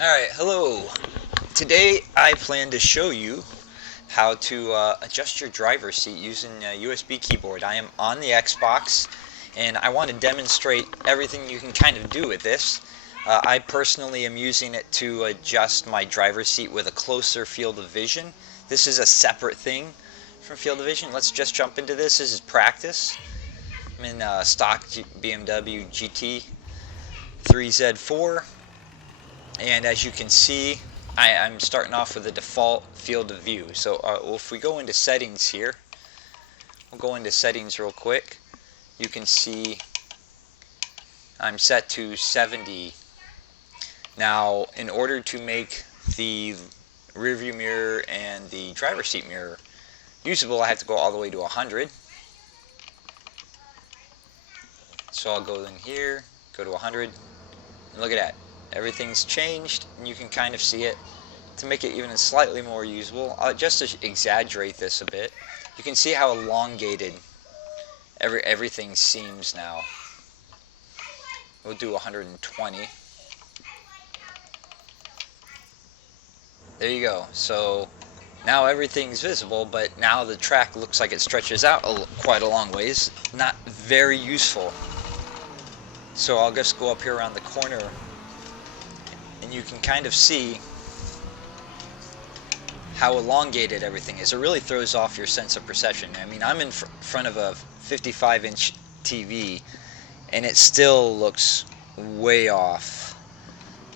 Alright, hello. Today I plan to show you how to adjust your driver's seat using a USB keyboard. I am on the Xbox and I want to demonstrate everything you can kind of do with this. I personally am using it to adjust my driver's seat with a closer field of vision. This is a separate thing from field of vision. Let's just jump into this. This is practice. I'm in stock BMW GT 3Z4. And as you can see, I'm starting off with the default field of view. So if we go into settings here, we'll go into settings real quick. You can see I'm set to 70. Now, in order to make the rear view mirror and the driver's seat mirror usable, I have to go all the way to 100. So I'll go in here, go to 100, and look at that. Everything's changed, and you can kind of see it. To make it even slightly more usable, just to exaggerate this a bit, you can see how elongated everything seems now. We'll do 120. There you go. So now everything's visible, but now the track looks like it stretches out quite a long ways. Not very useful. So I'll just go up here around the corner, and you can kind of see how elongated everything is. It really throws off your sense of perception. I mean, I'm in front of a 55-inch TV, and it still looks way off.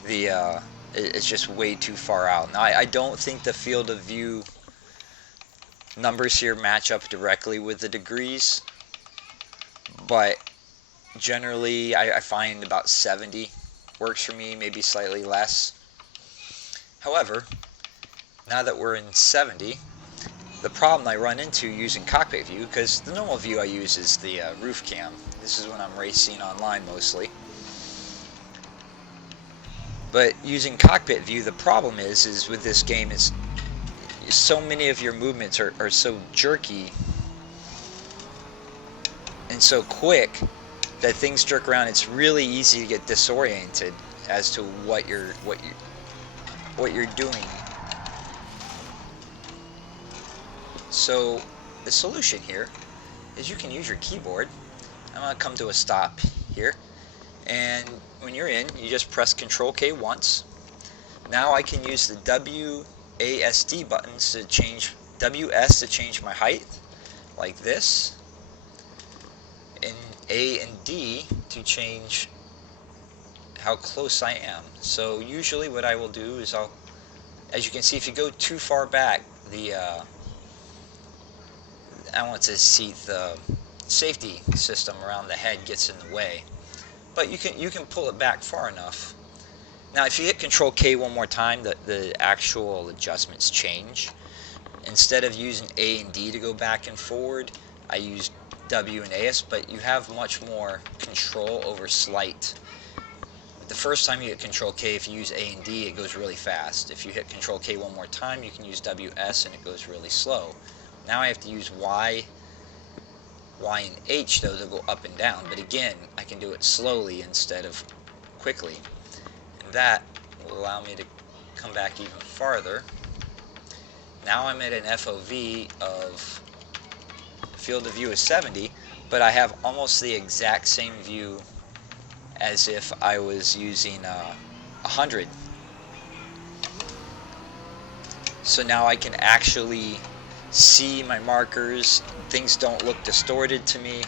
It's just way too far out. Now, I don't think the field of view numbers here match up directly with the degrees, but generally I find about 70 works for me, maybe slightly less. However, now that we're in 70, the problem I run into using cockpit view, because the normal view I use is the roof cam. This is when I'm racing online mostly. But using cockpit view, the problem is with this game is so many of your movements are so jerky and so quick that things jerk around. It's really easy to get disoriented as to what you're doing. So the solution here is you can use your keyboard. I'm going to come to a stop here, and when you're in, you just press Control K once. Now I can use the WASD buttons to change WS to change my height, like this, and A and D to change how close I am. So usually what I will do is as you can see, if you go too far back, I want to see the safety system around the head gets in the way. But you can pull it back far enough. Now if you hit Control K one more time, the actual adjustments change. Instead of using A and D to go back and forward, I use W and AS, but you have much more control over slight. The first time you hit Control K, if you use A and D, it goes really fast. If you hit Control K one more time, you can use WS and it goes really slow. Now I have to use Y and H, though, to go up and down. But again, I can do it slowly instead of quickly. And that will allow me to come back even farther. Now I'm at an FOV of field of view is 70, but I have almost the exact same view as if I was using 100. So now I can actually see my markers. Things don't look distorted to me.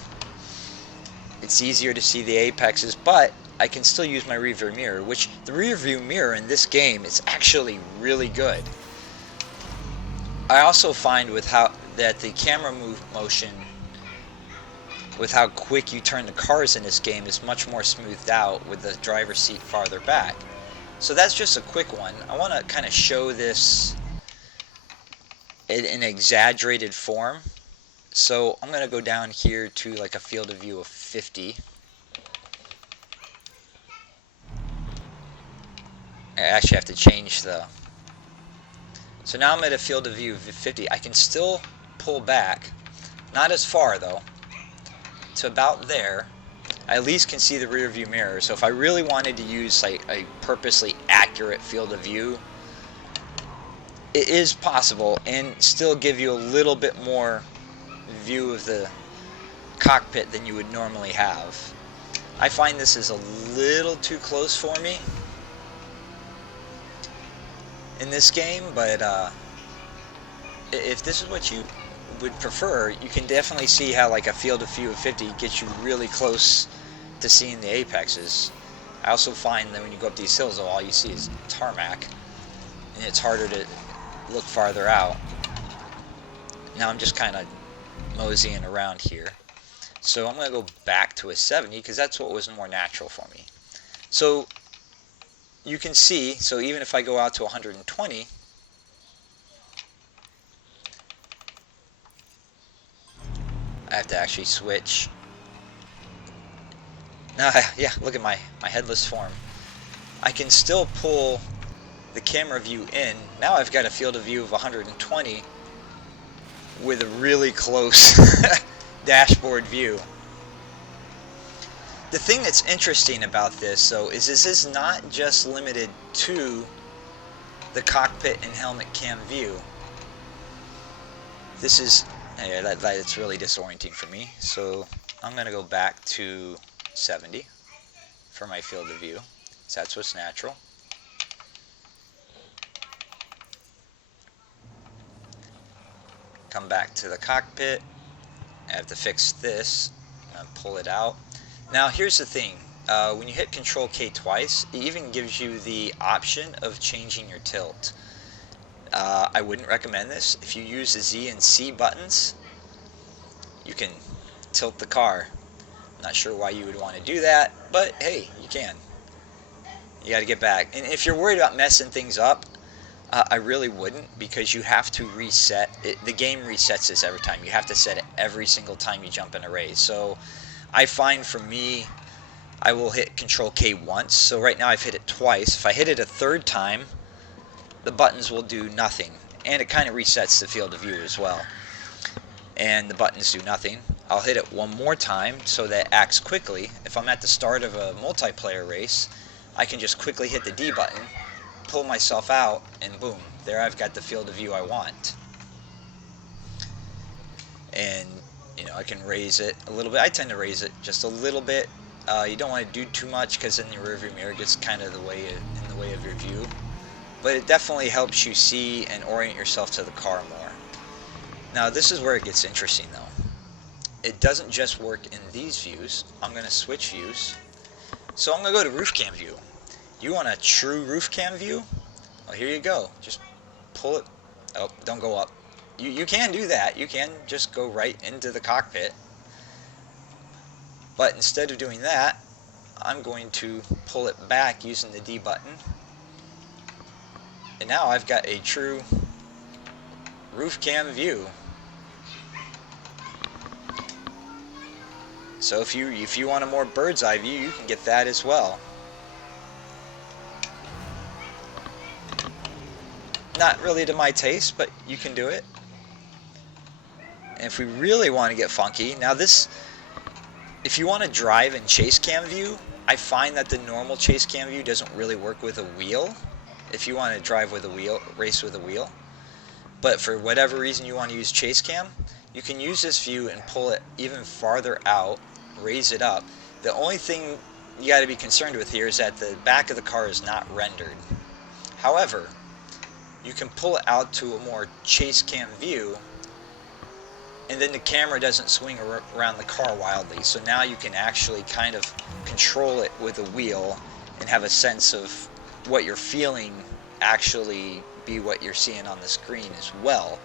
It's easier to see the apexes, but I can still use my rear view mirror, which the rear view mirror in this game is actually really good. I also find that the camera motion, with how quick you turn the cars in this game, is much more smoothed out with the driver's seat farther back. So that's just a quick one. I want to kind of show this in an exaggerated form. So I'm going to go down here to like a field of view of 50. I actually have to change so now I'm at a field of view of 50. I can still pull back, not as far though, to about there. I at least can see the rear view mirror. So if I really wanted to use like a purposely accurate field of view, it is possible and still give you a little bit more view of the cockpit than you would normally have. I find this is a little too close for me in this game, but if this is what you would prefer, you can definitely see how like a field of view of 50 gets you really close to seeing the apexes. I also find that when you go up these hills, all you see is tarmac, and it's harder to look farther out. Now I'm just kind of moseying around here. So I'm going to go back to a 70 because that's what was more natural for me. So you can see, so even if I go out to 120, I have to actually switch. Now, yeah, look at my headless form. I can still pull the camera view in. Now I've got a field of view of 120 with a really close dashboard view. The thing that's interesting about this, though, is this is not just limited to the cockpit and helmet cam view. This is, it's really disorienting for me, so I'm going to go back to 70 for my field of view, so that's what's natural. Come back to the cockpit. I have to fix this. I'm going to pull it out. Now here's the thing, when you hit Control K twice, it even gives you the option of changing your tilt. I wouldn't recommend this. If you use the Z and C buttons, you can tilt the car. I'm not sure why you would want to do that, but hey, you can. You got to get back. And if you're worried about messing things up, I really wouldn't, because you have to reset it. The game resets this every time. You have to set it every single time you jump in a race. So I find for me, I will hit Control K once. So right now I've hit it twice. If I hit it a third time, the buttons will do nothing. And it kind of resets the field of view as well. And the buttons do nothing. I'll hit it one more time so that it acts quickly. If I'm at the start of a multiplayer race, I can just quickly hit the D button, pull myself out, and boom, there I've got the field of view I want. And I can raise it a little bit. I tend to raise it just a little bit. You don't want to do too much because then your rearview mirror gets kind of in the way of your view. But it definitely helps you see and orient yourself to the car more. Now this is where it gets interesting though. It doesn't just work in these views. I'm going to switch views. So I'm going to go to roof cam view. You want a true roof cam view? Well, here you go. Just pull it. Oh, don't go up. You can do that. You can just go right into the cockpit. But instead of doing that, I'm going to pull it back using the D button. And now I've got a true roof cam view. So if you want a more bird's eye view, you can get that as well. Not really to my taste, but you can do it. And if we really want to get funky, now this, if you want to drive in chase cam view, I find that the normal chase cam view doesn't really work with a wheel. If you want to drive with a wheel, race with a wheel. But for whatever reason you want to use chase cam, you can use this view and pull it even farther out, raise it up. The only thing you got to be concerned with here is that the back of the car is not rendered. However, you can pull it out to a more chase cam view, and then the camera doesn't swing around the car wildly. So now you can actually kind of control it with a wheel and have a sense of what you're feeling actually be what you're seeing on the screen as well.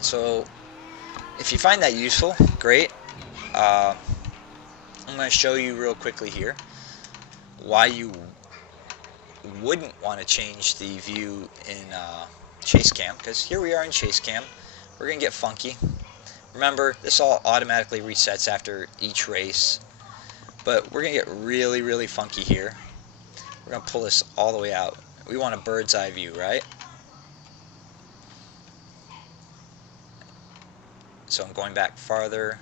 So if you find that useful, great. I'm going to show you real quickly here why you wouldn't want to change the view in chase cam, because here we are in chase cam. We're going to get funky. Remember, this all automatically resets after each race, but we're going to get really, really funky here. We're going to pull this all the way out. We want a bird's eye view, right? So I'm going back farther.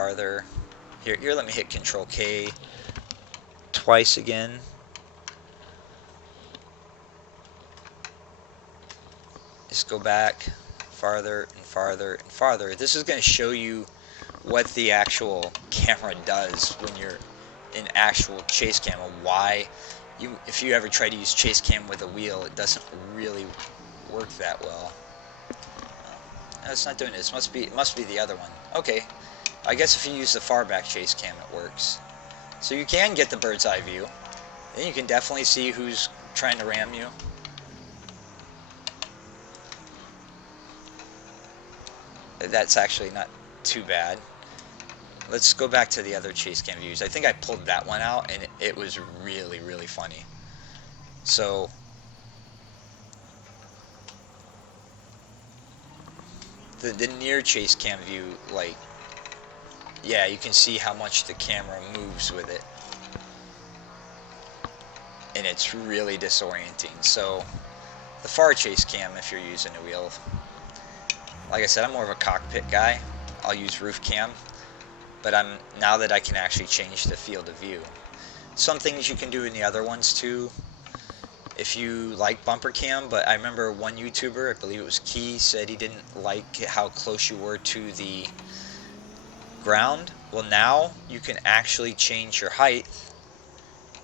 farther. Here, let me hit Control K twice again. Just go back farther and farther and farther. This is going to show you what the actual camera does when you're in actual chase cam, and why if you ever try to use chase cam with a wheel, it doesn't really work that well. No, it's not doing this. It must be the other one. Okay, I guess if you use the far back chase cam, it works. So you can get the bird's eye view, and you can definitely see who's trying to ram you. That's actually not too bad. Let's go back to the other chase cam views. I think I pulled that one out, and it was really, really funny. So the near chase cam view, like, yeah, you can see how much the camera moves with it, and it's really disorienting. So the far chase cam, if you're using a wheel, like I said, I'm more of a cockpit guy. I'll use roof cam, but now that I can actually change the field of view. Some things you can do in the other ones too, if you like bumper cam, but I remember one YouTuber, I believe it was Key, said he didn't like how close you were to the ground. Well, now you can actually change your height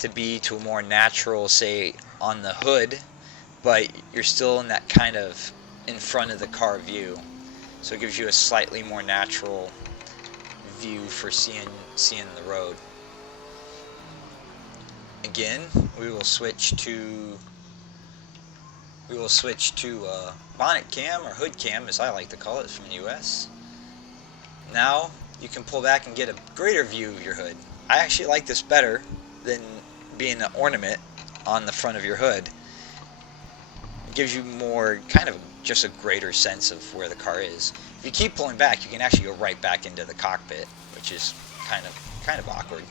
to be to a more natural, say on the hood, but you're still in that kind of in front of the car view. So it gives you a slightly more natural view for seeing the road. Again, we will switch to bonnet cam, or hood cam as I like to call it, from the US. Now you can pull back and get a greater view of your hood. I actually like this better than being an ornament on the front of your hood. It gives you more, kind of just a greater sense of where the car is. If you keep pulling back, you can actually go right back into the cockpit, which is kind of awkward.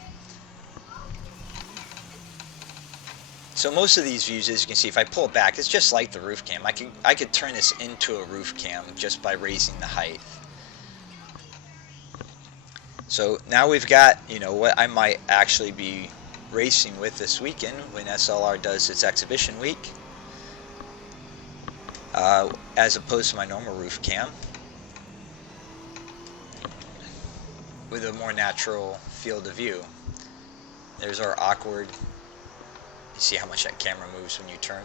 So most of these views, as you can see, if I pull it back, it's just like the roof cam. I could turn this into a roof cam just by raising the height. So now we've got, you know, what I might actually be racing with this weekend when SLR does its exhibition week, as opposed to my normal roof cam, with a more natural field of view. There's our awkward. You see how much that camera moves when you turn?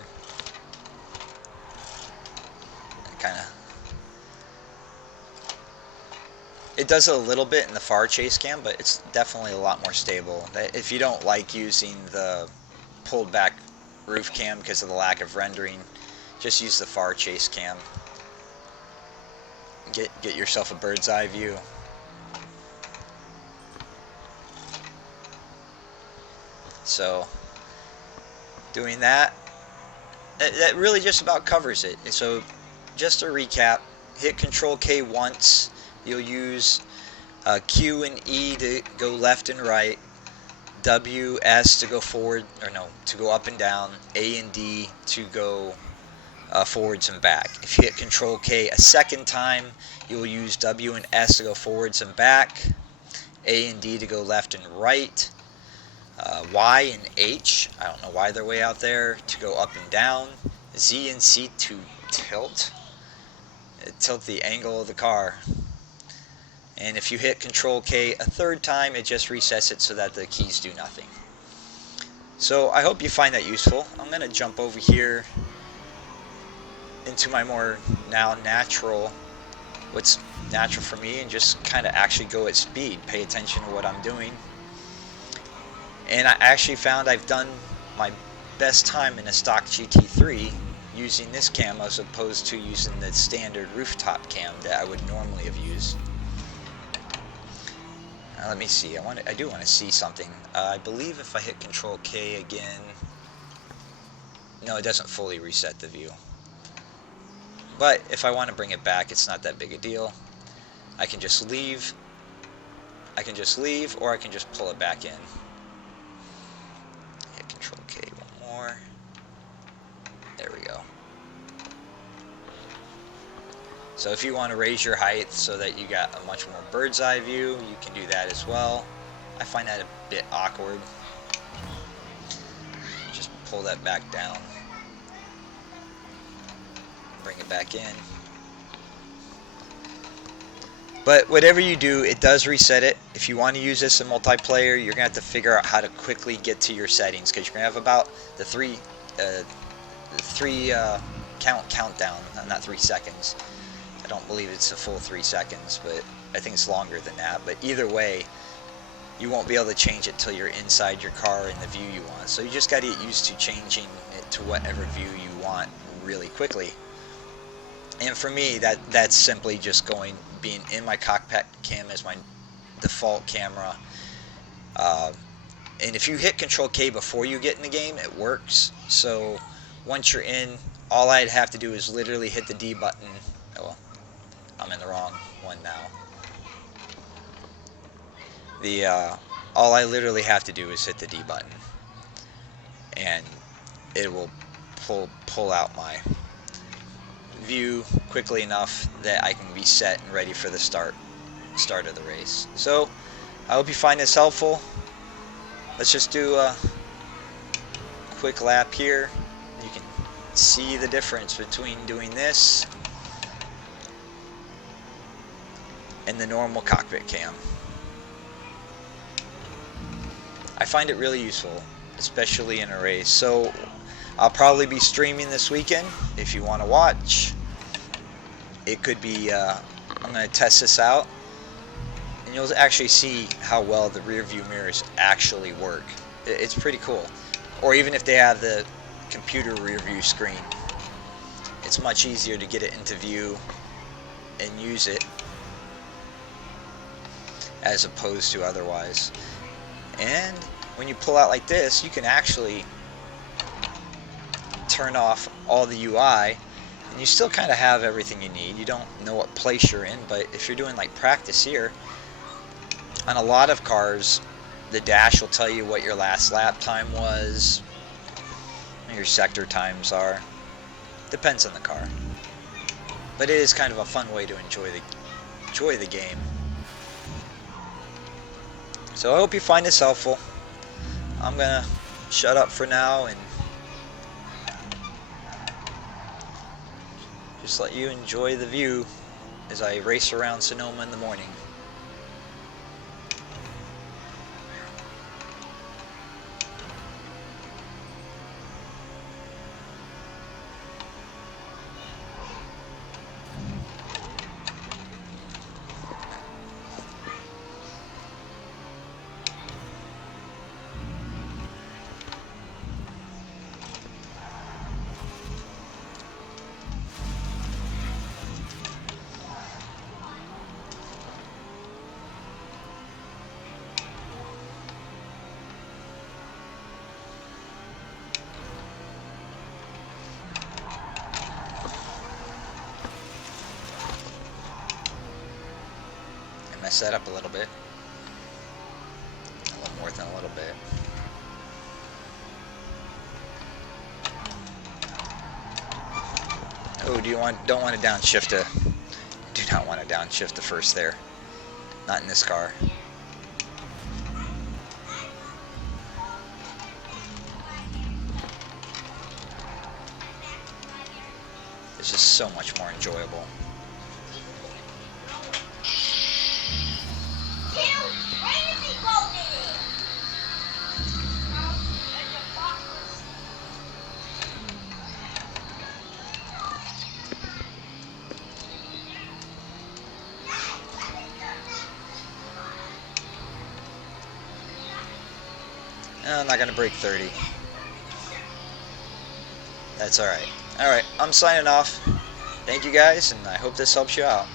It does a little bit in the far chase cam, but it's definitely a lot more stable. If you don't like using the pulled back roof cam because of the lack of rendering, just use the far chase cam. Get yourself a bird's eye view. So doing that really just about covers it. So just to recap, hit Control K once. You'll use Q and E to go left and right, W, S to go forward, or no, to go up and down, A and D to go forwards and back. If you hit Control K a second time, you'll use W and S to go forwards and back, A and D to go left and right, Y and H, I don't know why they're way out there, to go up and down, Z and C to tilt the angle of the car. And if you hit Control K a third time, it just resets it so that the keys do nothing. So I hope you find that useful. I'm going to jump over here into my more now natural, what's natural for me, and just kind of actually go at speed, pay attention to what I'm doing. And I actually found I've done my best time in a stock GT3 using this cam as opposed to using the standard rooftop cam that I would normally have used. Now let me see, I do want to see something. I believe if I hit Control K again, no, it doesn't fully reset the view. But if I want to bring it back, it's not that big a deal. I can just leave, or I can just pull it back in. Hit Control K one more. There we go. So if you want to raise your height so that you got a much more bird's eye view, you can do that as well. I find that a bit awkward. Just pull that back down. Bring it back in. But whatever you do, it does reset it. If you want to use this in multiplayer, you're going to have to figure out how to quickly get to your settings, because you're going to have about the three countdown, not 3 seconds. I don't believe it's a full 3 seconds, but I think it's longer than that. But either way, you won't be able to change it till you're inside your car in the view you want. So you just got to get used to changing it to whatever view you want really quickly. And for me, that's simply just being in my cockpit cam as my default camera. And if you hit Control K before you get in the game, it works. So once you're in, all I'd have to do is literally hit the D button. Oh, I'm in the wrong one now. All I literally have to do is hit the D button, and it will pull out my view quickly enough that I can be set and ready for the start of the race. So I hope you find this helpful. Let's just do a quick lap here. You can see the difference between doing this and the normal cockpit cam. I find it really useful, especially in a race. So I'll probably be streaming this weekend if you want to watch. It could be, I'm going to test this out, and you'll actually see how well the rear view mirrors actually work. It's pretty cool. Or even if they have the computer rear view screen, it's much easier to get it into view and use it as opposed to otherwise. And when you pull out like this, you can actually turn off all the UI, and you still kind of have everything you need. You don't know what place you're in, but if you're doing like practice here, on a lot of cars, the dash will tell you what your last lap time was, your sector times are. Depends on the car, but it is kind of a fun way to enjoy the game. So I hope you find this helpful. I'm gonna shut up for now and just let you enjoy the view as I race around Sonoma in the morning. Mess that up a little bit. A little more than a little bit. Oh, don't want to downshift do not want to downshift the first there. Not in this car. It's just so much more enjoyable. I'm not going to break 30. That's alright. Alright, I'm signing off. Thank you guys, and I hope this helps you out.